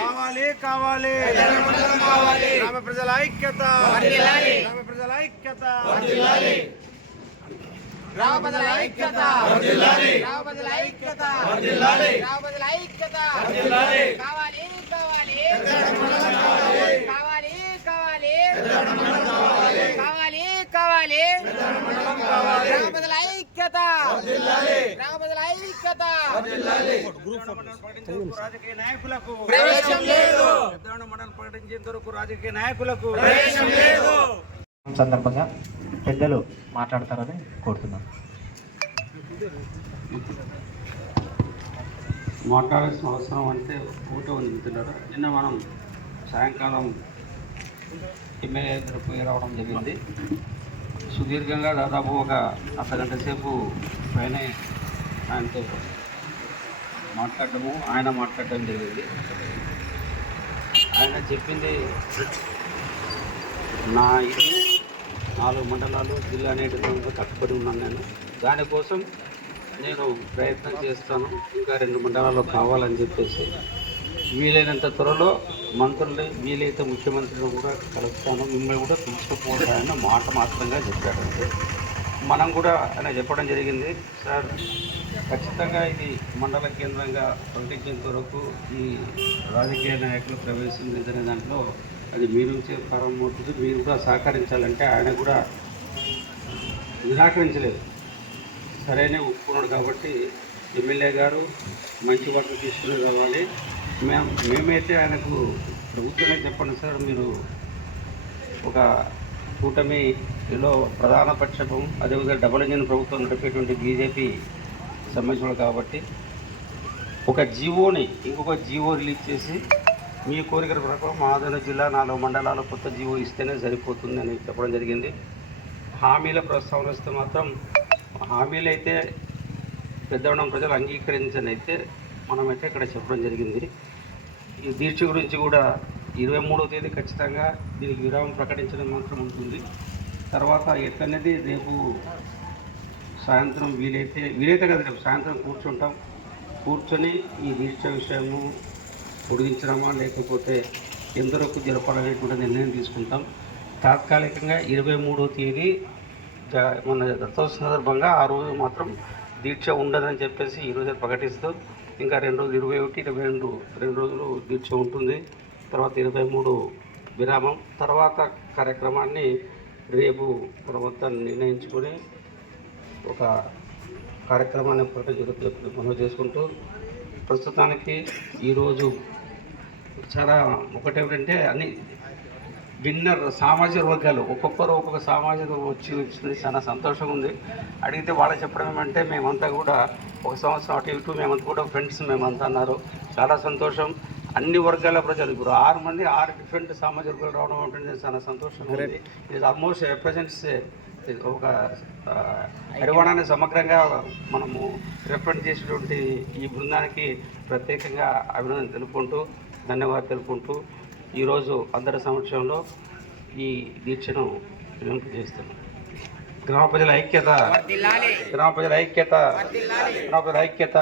కావాలి కావాలి గ్రామ ప్రజల ఐక్యత, గ్రామ ప్రజల ఐక్యత, గ్రామ ప్రజల ఐక్యత, గ్రామ ప్రజల ఐక్యత, గ్రామ ప్రజల ఐక్యత. కావాలి కావాలి కావాలి కావాలి కావాలి కావాలి గ్రామ ప్రజల ఐక్యత, గ్రామ ప్రజల ఐక్యత. రాజకీయ నాయకులకు ప్రవేశం లేదు. మండలం ప్రకటించేంత వరకు రాజకీయ నాయకులకు ప్రవేశం లేదు. సందర్భంగా పెద్దలు మాట్లాడతారని కోరుతున్నాను. మాట్లాడాల్సిన అవసరం అంటే ఒకటే ఉంది మిత్రులారా. నిన్న మనం సాయంకాలం ఎమ్మెల్యే దగ్గర పోయి రావడం జరిగింది. సుదీర్ఘంగా దాదాపు ఒక అర్ధగంట సేపు పైన ఆయనతో ఆయన మాట్లాడడం జరిగింది. ఆయన చెప్పింది నా ఇది 4 మండలాలు జిల్లా నేటితో కట్టుబడి ఉన్నాను. నేను దానికోసం నేను ప్రయత్నం చేస్తాను. ఇంకా 2 మండలాలు కావాలని చెప్పేసి వీలైనంత త్వరలో మంత్రుల్ని వీలైతే ముఖ్యమంత్రిని కూడా కలుస్తాను, మిమ్మల్ని కూడా పిలుచుకుపోతానన్న మాట మాత్రంగా చెప్పాడంటే మనం కూడా ఆయన చెప్పడం జరిగింది. సార్ ఖచ్చితంగా ఇది మండల కేంద్రంగా ప్రకటించేంత వరకు ఈ రాజకీయ నాయకులు ప్రవేశం లేదనే దాంట్లో అది మీ నుంచే ప్రారంభమవుతుంది, మీరు కూడా సహకరించాలంటే ఆయన కూడా నిరాకరించలేదు, సరైన ఒప్పుకున్నాడు. కాబట్టి ఎమ్మెల్యే గారు మంచి వర్క్ తీసుకుని రావాలి. మేమైతే ఆయనకు ప్రభుత్వమే చెప్పండి సార్, మీరు ఒక కూటమిలో ప్రధాన పక్షం అదేవిధంగా డబుల్ ఇంజిన్ ప్రభుత్వం నడిపేటువంటి బీజేపీ సంబంధించిన కాబట్టి ఒక జీవోని ఇంకొక జీవో రిలీజ్ చేసి మీ కోరికల ప్రకారం మాదన జిల్లా 4 మండలాలు కొత్త జీవో ఇస్తేనే సరిపోతుందని చెప్పడం జరిగింది. హామీల ప్రస్తావన వస్తే మాత్రం హామీలు అయితే పెద్దవడం ప్రజలు అంగీకరించని అయితే మనమైతే ఇక్కడ చెప్పడం జరిగింది. ఈ దీక్ష గురించి కూడా 23వ తేదీ ఖచ్చితంగా దీనికి విరామం ప్రకటించడం మాత్రం ఉంటుంది. తర్వాత ఎట్లనేది రేపు సాయంత్రం వీలైతే కదా రేపు సాయంత్రం కూర్చొని ఈ దీక్ష విషయము పొడిగించడమా లేకపోతే ఎందరకు జరపాలనేటువంటి నిర్ణయం తీసుకుంటాం. తాత్కాలికంగా 23వ తేదీ మన రథోత్సవ సందర్భంగా ఆ రోజు మాత్రం దీక్ష ఉండదని చెప్పేసి ఈరోజు ప్రకటిస్తూ ఇంకా 2 రోజులు 21, 22 2 రోజులు దీక్ష ఉంటుంది. తర్వాత 23 విరామం. తర్వాత కార్యక్రమాన్ని రేపు ప్రభుత్వం నిర్ణయించుకొని ఒక కార్యక్రమాన్ని మనం చేసుకుంటూ ప్రస్తుతానికి ఈరోజు చాలా ఒకటేమిటంటే అన్ని భిన్న సామాజిక వర్గాలు ఒక్కొక్కరు ఒక్కొక్క సామాజిక వచ్చింది, చాలా సంతోషంగా ఉంది. అడిగితే వాళ్ళు చెప్పడం ఏమంటే మేమంతా కూడా 1 సంవత్సరం అటు ఇటు మేమంతా కూడా ఫ్రెండ్స్ మేమంతా అన్నారు. చాలా సంతోషం. అన్ని వర్గాల ప్రజలు ఇప్పుడు 6 మంది 6 డిఫరెంట్ సామాజిక వర్గాలు రావడం అంటే చాలా సంతోషంగా ఉంది. ఇది ఆల్మోస్ట్ రిప్రజెంట్స్ ఒక హరివాణాన్ని సమగ్రంగా మనము రిప్రజెంట్ చేసేటువంటి ఈ బృందానికి ప్రత్యేకంగా అభినందన తెలుపుకుంటూ ధన్యవాదాలు తెలుపుకుంటూ ఈరోజు అందరి సమక్షంలో ఈ దీక్షను చేస్తున్నాం. గ్రామ ప్రజల ఐక్యత, గ్రామ ప్రజల ఐక్యత, గ్రామ ప్రజల ఐక్యత.